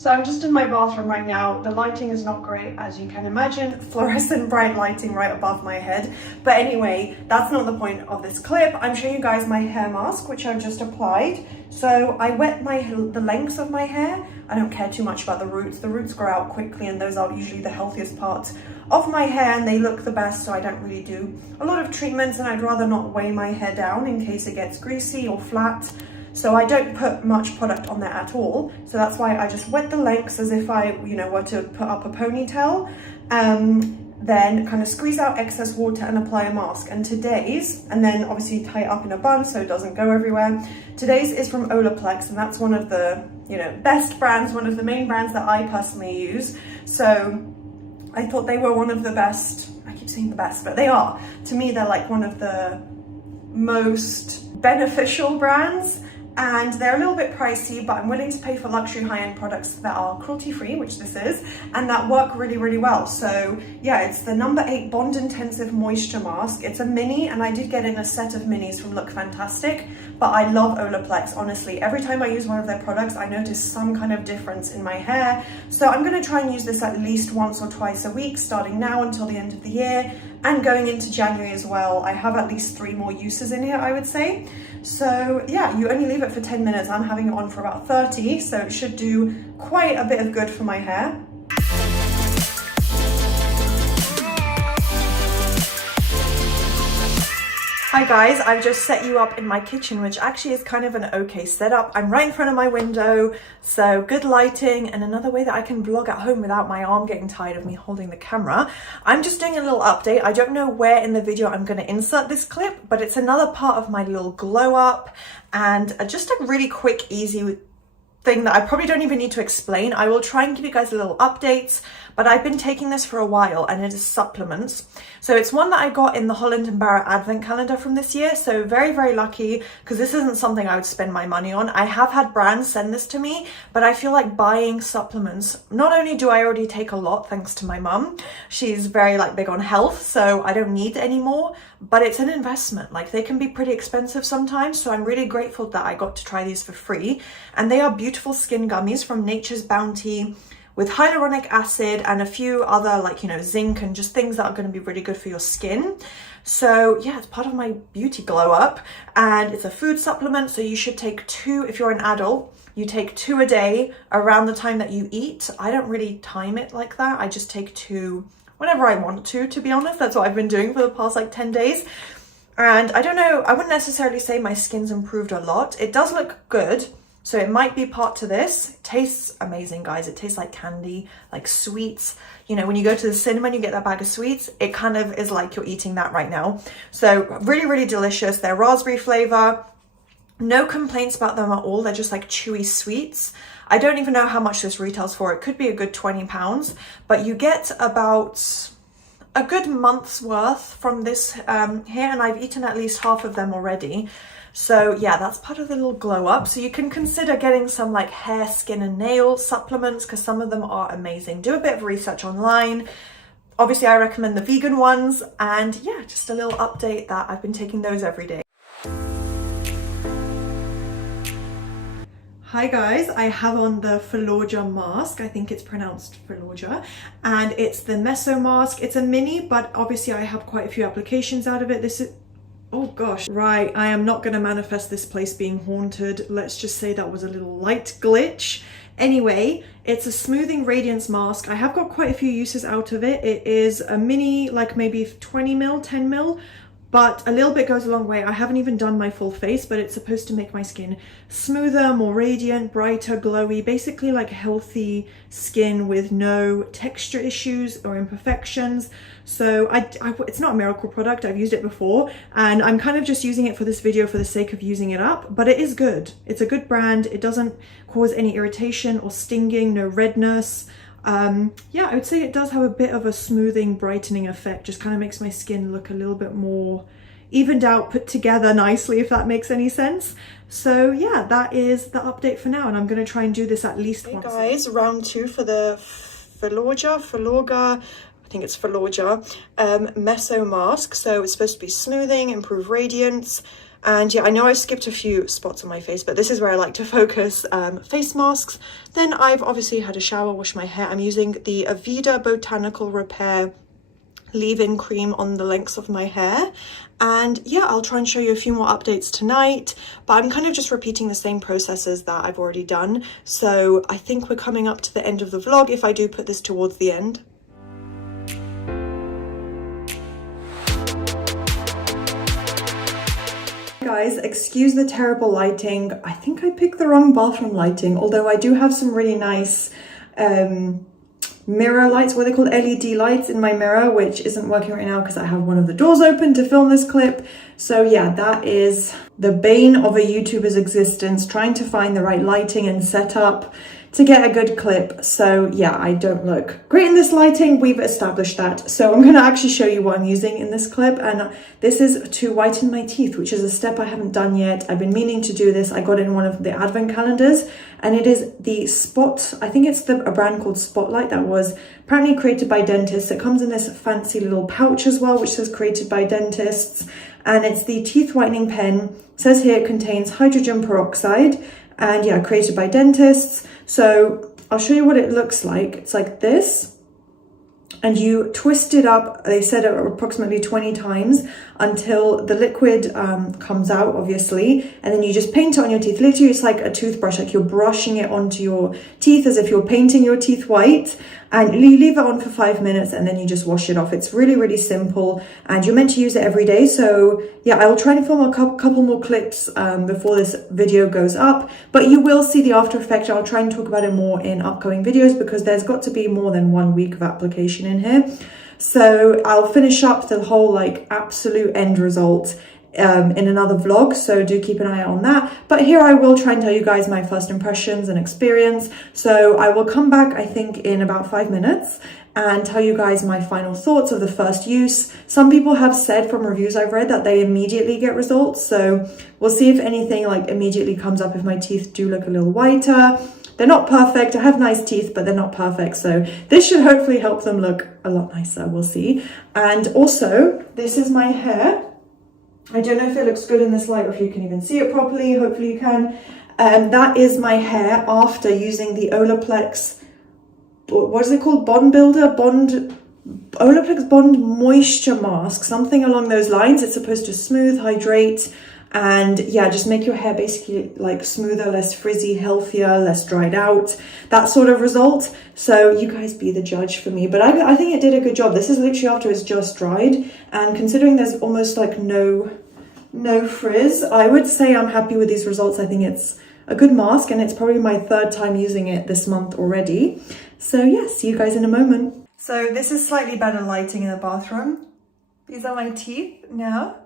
So I'm just in my bathroom right now. The lighting is not great, as you can imagine. Fluorescent bright lighting right above my head. But anyway, that's not the point of this clip. I'm showing you guys my hair mask, which I've just applied. So I wet the lengths of my hair. I don't care too much about the roots. The roots grow out quickly, and those are usually the healthiest parts of my hair, and they look the best, so I don't really do a lot of treatments, and I'd rather not weigh my hair down in case it gets greasy or flat. So I don't put much product on there at all. So that's why I just wet the lengths as if I, were to put up a ponytail. Then kind of squeeze out excess water and apply a mask. And today's, and then obviously tie it up in a bun so it doesn't go everywhere. Today's is from Olaplex, and that's one of the, best brands, one of the main brands that I personally use. So I thought they were one of the best. I keep saying the best, but they are. To me, they're like one of the most beneficial brands. And they're a little bit pricey, but I'm willing to pay for luxury high-end products that are cruelty-free, which this is, and that work really, really well. So yeah, it's the number 8 Bond Intensive Moisture Mask. It's a mini, and I did get in a set of minis from Look Fantastic, but I love Olaplex, honestly. Every time I use one of their products, I notice some kind of difference in my hair. So I'm gonna try and use this at least once or twice a week, starting now until the end of the year, and going into January as well. I have at least 3 more uses in here, I would say. So yeah, you only leave it for 10 minutes. I'm having it on for about 30, so it should do quite a bit of good for my hair. Hi guys, I've just set you up in my kitchen, which actually is kind of an okay setup. I'm right in front of my window, so good lighting, and another way that I can vlog at home without my arm getting tired of me holding the camera. I'm just doing a little update. I don't know where in the video I'm going to insert this clip, but it's another part of my little glow up, and just a really quick, easy thing that I probably don't even need to explain. I will try and give you guys little updates, but I've been taking this for a while, and it is supplements. So it's one that I got in the Holland & Barrett advent calendar from this year. So very, very lucky, because this isn't something I would spend my money on. I have had brands send this to me, but I feel like buying supplements, not only do I already take a lot thanks to my mum, she's very big on health, so I don't need any more, but it's an investment. They can be pretty expensive sometimes, so I'm really grateful that I got to try these for free. And they are beautiful skin gummies from Nature's Bounty, with hyaluronic acid and a few other zinc and just things that are going to be really good for your skin. So yeah, it's part of my beauty glow up, and it's a food supplement. So you should take 2 if you're an adult. You take 2 a day around the time that you eat. I don't really time it like that. I just take 2 whenever I want to be honest. That's what I've been doing for the past 10 days. And I don't know, I wouldn't necessarily say my skin's improved a lot. It does look good. So it might be part to this. It tastes amazing, guys. It tastes like candy, like sweets. When you go to the cinema and you get that bag of sweets, it kind of is like you're eating that right now. So really, really delicious. They're raspberry flavor. No complaints about them at all. They're just chewy sweets. I don't even know how much this retails for. It could be a good £20, but you get about a good month's worth from this here, and I've eaten at least half of them already. So yeah, that's part of the little glow up. So you can consider getting some hair, skin and nail supplements, because some of them are amazing. Do a bit of research online. Obviously I recommend the vegan ones, and yeah, just a little update that I've been taking those every day. Hi guys, I have on the Falorja mask. I think it's pronounced Falorja, and it's the Meso mask. It's a mini, but obviously I have quite a few applications out of it. This is, oh gosh, right, I am not going to manifest this place being haunted. Let's just say that was a little light glitch. Anyway, it's a smoothing radiance mask. I have got quite a few uses out of it. It is a mini, maybe 20 mil, 10 mil, but a little bit goes a long way. I haven't even done my full face, but it's supposed to make my skin smoother, more radiant, brighter, glowy, basically healthy skin with no texture issues or imperfections. So it's not a miracle product. I've used it before, and I'm kind of just using it for this video for the sake of using it up, but it is good. It's a good brand. It doesn't cause any irritation or stinging, no redness. Yeah, I would say it does have a bit of a smoothing, brightening effect. Just kind of makes my skin look a little bit more evened out, put together nicely, if that makes any sense. So yeah, that is the update for now, and I'm going to try and do this at least once. Hey guys, round 2 for the Falorja, I think it's Falorja, Meso mask. So it's supposed to be smoothing, improve radiance, And yeah, I know I skipped a few spots on my face, but this is where I like to focus. Face masks. Then I've obviously had a shower, washed my hair. I'm using the Aveda Botanical Repair leave-in cream on the lengths of my hair. And yeah, I'll try and show you a few more updates tonight, but I'm kind of just repeating the same processes that I've already done. So I think we're coming up to the end of the vlog if I do put this towards the end. Guys, excuse the terrible lighting. I think I picked the wrong bathroom lighting, although I do have some really nice mirror lights, what are they called, LED lights in my mirror, which isn't working right now because I have one of the doors open to film this clip. So yeah, that is the bane of a YouTuber's existence, trying to find the right lighting and setup to get a good clip. So yeah, I don't look great in this lighting, we've established that. So I'm going to actually show you what I'm using in this clip, and this is to whiten my teeth, which is a step I haven't done yet. I've been meaning to do this. I got it in one of the advent calendars, and it is the Spot, I think it's a brand called Spotlight that was apparently created by dentists. It comes in this fancy little pouch as well, which says created by dentists, and it's the teeth whitening pen. It says here it contains hydrogen peroxide, and yeah, created by dentists. So I'll show you what it looks like. It's like this, and you twist it up, they said approximately 20 times until the liquid comes out, obviously, and then you just paint it on your teeth. Literally, it's like a toothbrush, like you're brushing it onto your teeth as if you're painting your teeth white, and you leave it on for 5 minutes and then you just wash it off. It's really, really simple, and you're meant to use it every day. So yeah, I will try to film a couple more clips before this video goes up, but you will see the after effect. I'll try and talk about it more in upcoming videos because there's got to be more than 1 week of application in here. So I'll finish up the whole like absolute end result in another vlog, so do keep an eye out on that. But here I will try and tell you guys my first impressions and experience. So I will come back, I think, in about 5 minutes and tell you guys my final thoughts of the first use. Some people have said from reviews I've read that they immediately get results, so we'll see if anything like immediately comes up, if my teeth do look a little whiter. They're not perfect. I have nice teeth, but they're not perfect. So this should hopefully help them look a lot nicer. We'll see. And also, this is my hair. I don't know if it looks good in this light or if you can even see it properly. Hopefully you can. That is my hair after using the Olaplex, what is it called? Olaplex Bond Moisture Mask, something along those lines. It's supposed to smooth, hydrate, and yeah, just make your hair basically like smoother, less frizzy, healthier, less dried out, that sort of result. So you guys be the judge for me, but I think it did a good job. This is literally after it's just dried, and considering there's almost like no frizz, I would say I'm happy with these results. I think it's a good mask, and it's probably my 3rd time using it this month already. So yeah, see you guys in a moment. So this is slightly better lighting in the bathroom. These are my teeth now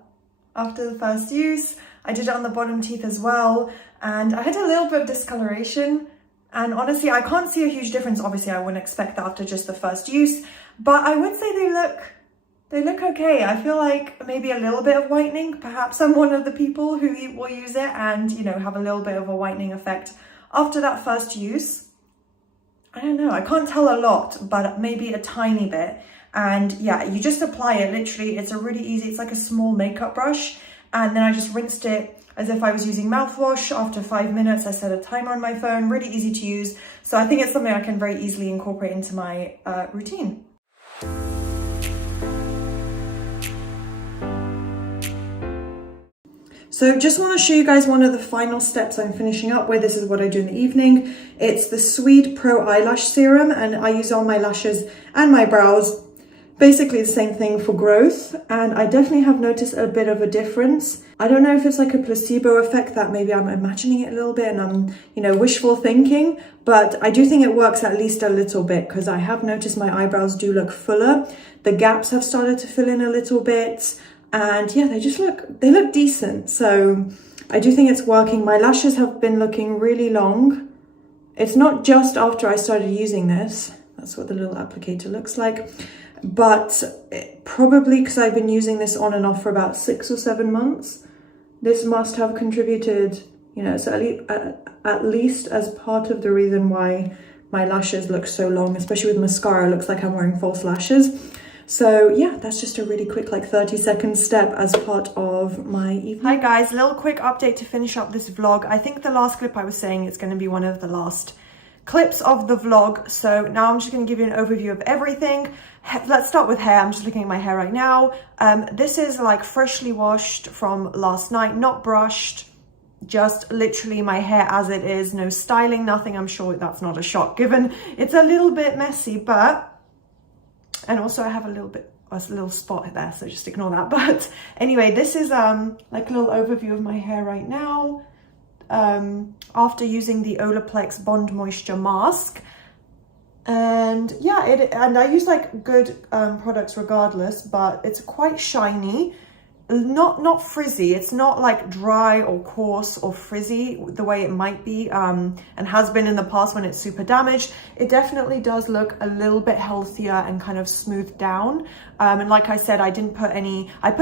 after the first use. I did it on the bottom teeth as well, and I had a little bit of discoloration, and honestly I can't see a huge difference. Obviously I wouldn't expect that after just the first use, but I would say they look okay. I feel like maybe a little bit of whitening. Perhaps I'm one of the people who will use it and, you know, have a little bit of a whitening effect after that first use. I don't know, I can't tell a lot, but maybe a tiny bit. And yeah, you just apply it, literally, it's a really easy, it's like a small makeup brush. And then I just rinsed it as if I was using mouthwash after 5 minutes. I set a timer on my phone, really easy to use. So I think it's something I can very easily incorporate into my routine. So just want to show you guys one of the final steps I'm finishing up with. This is what I do in the evening. It's the Sweet Pro Eyelash Serum, and I use it on my lashes and my brows. Basically the same thing for growth, and I definitely have noticed a bit of a difference. I don't know if it's like a placebo effect, that maybe I'm imagining it a little bit and I'm, you know, wishful thinking, but I do think it works at least a little bit, because I have noticed my eyebrows do look fuller. The gaps have started to fill in a little bit, and yeah, they look decent. So I do think it's working. My lashes have been looking really long. It's not just after I started using this. That's what the little applicator looks like. But probably because I've been using this on and off for about 6 or 7 months, this must have contributed, you know, so at least as part of the reason why my lashes look so long, especially with mascara. It looks like I'm wearing false lashes. So yeah, that's just a really quick like 30-second step as part of my evening. Hi guys, little quick update to finish up this vlog. I think the last clip I was saying it's going to be one of the last clips of the vlog. So now I'm just going to give you an overview of everything. Let's start with hair. I'm just looking at my hair right now. This is like freshly washed from last night, not brushed. Just literally my hair as it is, no styling, nothing. I'm sure that's not a shock given it's a little bit messy, but, and also I have a little spot there, so just ignore that. But anyway, this is like a little overview of my hair right now after using the Olaplex Bond Moisture Mask. And yeah, and I use like good products regardless, but it's quite shiny. Not frizzy. It's not like dry or coarse or frizzy the way it might be and has been in the past when it's super damaged. It definitely does look a little bit healthier and kind of smoothed down. And like I said, I put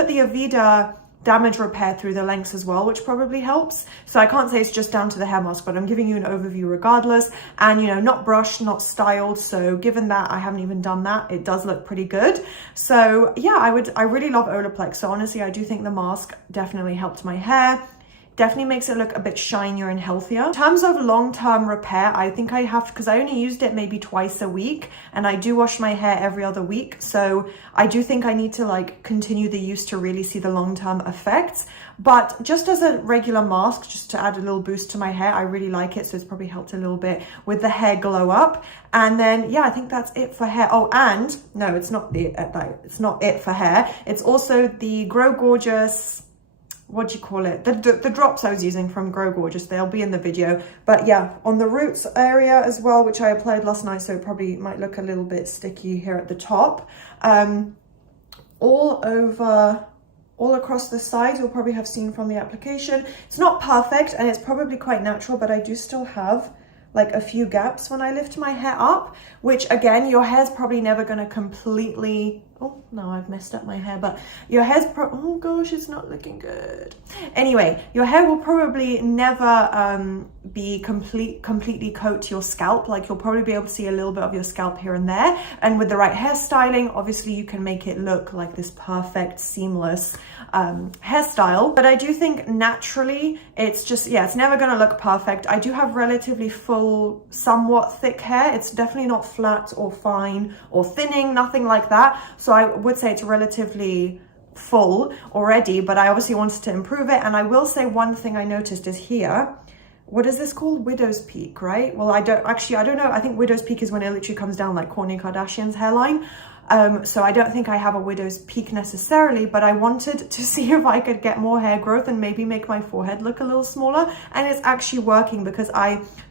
the Aveda damage repair through the lengths as well, which probably helps. So I can't say it's just down to the hair mask, but I'm giving you an overview regardless. And you know, not brushed, not styled. So given that I haven't even done that, it does look pretty good. So yeah, I really love Olaplex. So honestly, I do think the mask definitely helped my hair. Definitely makes it look a bit shinier and healthier. In terms of long-term repair, I think I have, because I only used it maybe twice a week and I do wash my hair every other week. So I do think I need to like continue the use to really see the long-term effects. But just as a regular mask, just to add a little boost to my hair, I really like it. So it's probably helped a little bit with the hair glow up. And then, yeah, I think that's it for hair. Oh, and no, it's not it for hair. It's also the Grow Gorgeous, what do you call it? The drops I was using from Grow Gorgeous. They'll be in the video. But yeah, on the roots area as well, which I applied last night, so it probably might look a little bit sticky here at the top. All across the sides, you'll probably have seen from the application. It's not perfect and it's probably quite natural, but I do still have like a few gaps when I lift my hair up, which again, your hair's probably never going to completely, oh no, I've messed up my hair, but your hair's oh gosh, it's not looking good. Anyway, your hair will probably never be completely coat your scalp. Like you'll probably be able to see a little bit of your scalp here and there. And with the right hairstyling, obviously you can make it look like this perfect, seamless hairstyle. But I do think naturally, it's just, yeah, it's never gonna look perfect. I do have relatively full, somewhat thick hair. It's definitely not flat or fine or thinning, nothing like that. So I would say it's relatively full already, but I obviously wanted to improve it. And I will say one thing I noticed is here, what is this called? Widow's peak, right? Well, I don't know. I think widow's peak is when it literally comes down like Kourtney Kardashian's hairline. So I don't think I have a widow's peak necessarily, but I wanted to see if I could get more hair growth and maybe make my forehead look a little smaller. And it's actually working because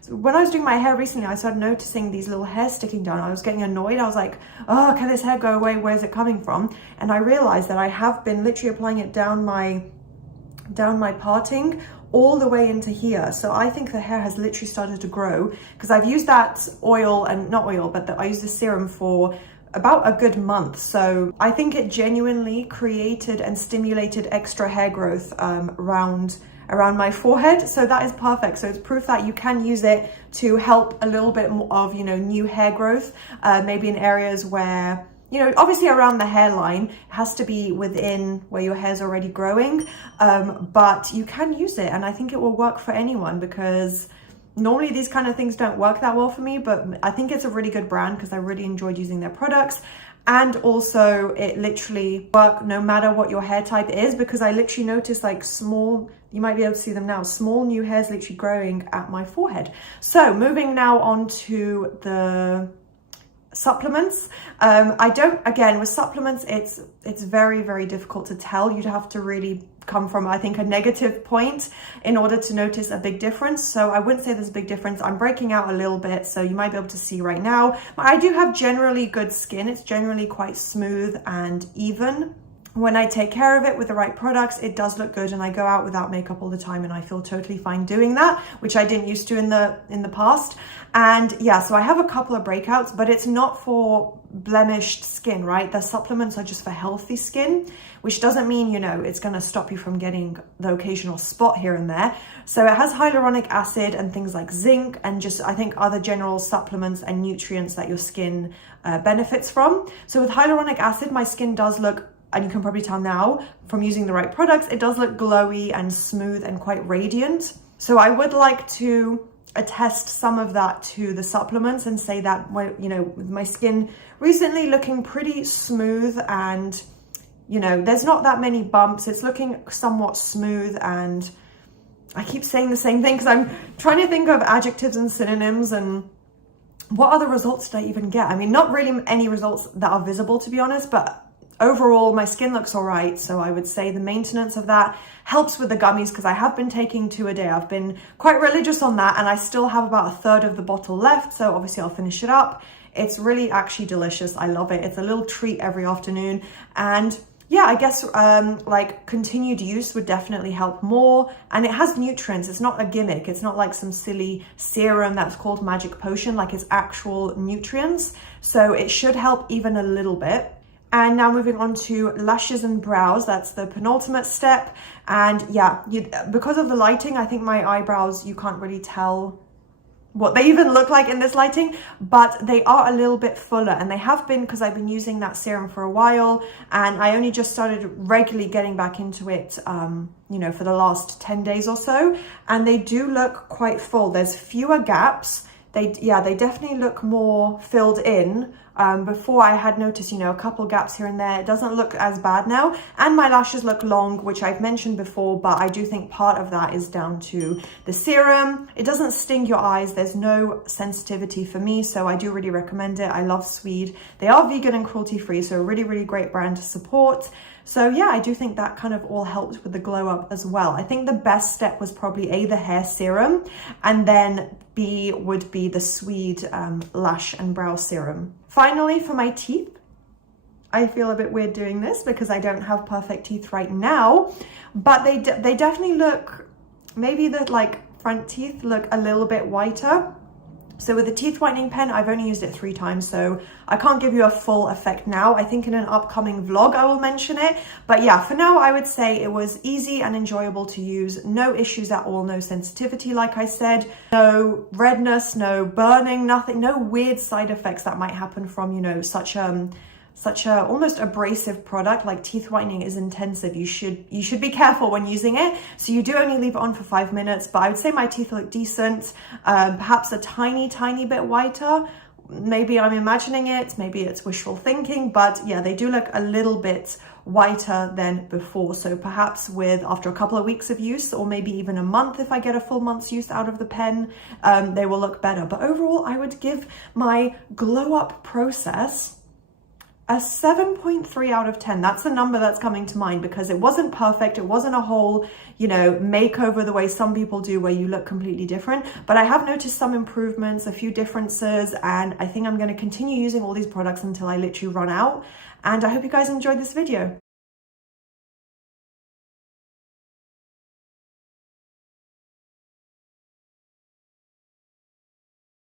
when I was doing my hair recently, I started noticing these little hairs sticking down. I was getting annoyed. I was like, oh, can this hair go away? Where's it coming from? And I realized that I have been literally applying it down my parting all the way into here. So I think the hair has literally started to grow because I've used that oil, and not oil, but I used the serum for about a good month. So I think it genuinely created and stimulated extra hair growth around my forehead. So that is perfect. So it's proof that you can use it to help a little bit more of, you know, new hair growth, maybe in areas where, you know, obviously around the hairline, it has to be within where your hair's already growing, but you can use it. And I think it will work for anyone because normally these kind of things don't work that well for me, but I think it's a really good brand because I really enjoyed using their products. And also it literally works no matter what your hair type is, because I literally noticed like small, you might be able to see them now, small new hairs literally growing at my forehead. So moving now on to the supplements. Again, with supplements, it's very, very difficult to tell. You'd have to really come from, I think, a negative point in order to notice a big difference. So I wouldn't say there's a big difference. I'm breaking out a little bit, so you might be able to see right now. But I do have generally good skin. It's generally quite smooth and even. when I take care of it with the right products, it does look good, and I go out without makeup all the time and I feel totally fine doing that, which I didn't used to in the past. And yeah, so I have a couple of breakouts, but it's not for blemished skin, right? The supplements are just for healthy skin, which doesn't mean, you know, it's going to stop you from getting the occasional spot here and there. So it has hyaluronic acid and things like zinc and just, I think, other general supplements and nutrients that your skin benefits from. So with hyaluronic acid, my skin does look, and you can probably tell now from using the right products, it does look glowy and smooth and quite radiant. So I would like to attest some of that to the supplements and say that, you know, with my skin recently looking pretty smooth and, you know, there's not that many bumps. It's looking somewhat smooth, and I keep saying the same thing because I'm trying to think of adjectives and synonyms and what other results did I even get? I mean, not really any results that are visible, to be honest, but overall, my skin looks all right. So I would say the maintenance of that helps with the gummies, because I have been taking 2 a day. I've been quite religious on that, and I still have about 1/3 of the bottle left. So obviously I'll finish it up. It's really actually delicious. I love it. It's a little treat every afternoon. And yeah, I guess like continued use would definitely help more. And it has nutrients. It's not a gimmick. It's not like some silly serum that's called magic potion. Like, it's actual nutrients. So it should help even a little bit. And now moving on to lashes and brows. That's the penultimate step. And yeah, because of the lighting, I think my eyebrows, you can't really tell what they even look like in this lighting, but they are a little bit fuller, and they have been because I've been using that serum for a while, and I only just started regularly getting back into it, you know, for the last 10 days or so, and they do look quite full. There's fewer gaps. They definitely look more filled in. Before I had noticed, you know, a couple gaps here and there. It doesn't look as bad now. And my lashes look long, which I've mentioned before, but I do think part of that is down to the serum. It doesn't sting your eyes. There's no sensitivity for me, so I do really recommend it. I love Swede. They are vegan and cruelty-free, so a really, really great brand to support. So yeah, I do think that kind of all helped with the glow up as well. I think the best step was probably A, the hair serum, and then B would be the Swede lash and brow serum. Finally, for my teeth, I feel a bit weird doing this because I don't have perfect teeth right now, but they definitely look, maybe the like front teeth look a little bit whiter. So with the teeth whitening pen, I've only used it 3 times, so I can't give you a full effect now. I think in an upcoming vlog I will mention it. But yeah, for now I would say it was easy and enjoyable to use. No issues at all, no sensitivity like I said, no redness, no burning, nothing, no weird side effects that might happen from, you know, such a almost abrasive product. Like, teeth whitening is intensive. You should be careful when using it. So you do only leave it on for 5 minutes, but I would say my teeth look decent, perhaps a tiny bit whiter. Maybe I'm imagining it, maybe it's wishful thinking, but yeah, they do look a little bit whiter than before. So perhaps after a couple of weeks of use, or maybe even a month, if I get a full month's use out of the pen, they will look better. But overall, I would give my glow up process a 7.3 out of 10. That's the number that's coming to mind, because it wasn't perfect. It wasn't a whole, you know, makeover the way some people do where you look completely different. But I have noticed some improvements, a few differences, and I think I'm going to continue using all these products until I literally run out. And I hope you guys enjoyed this video.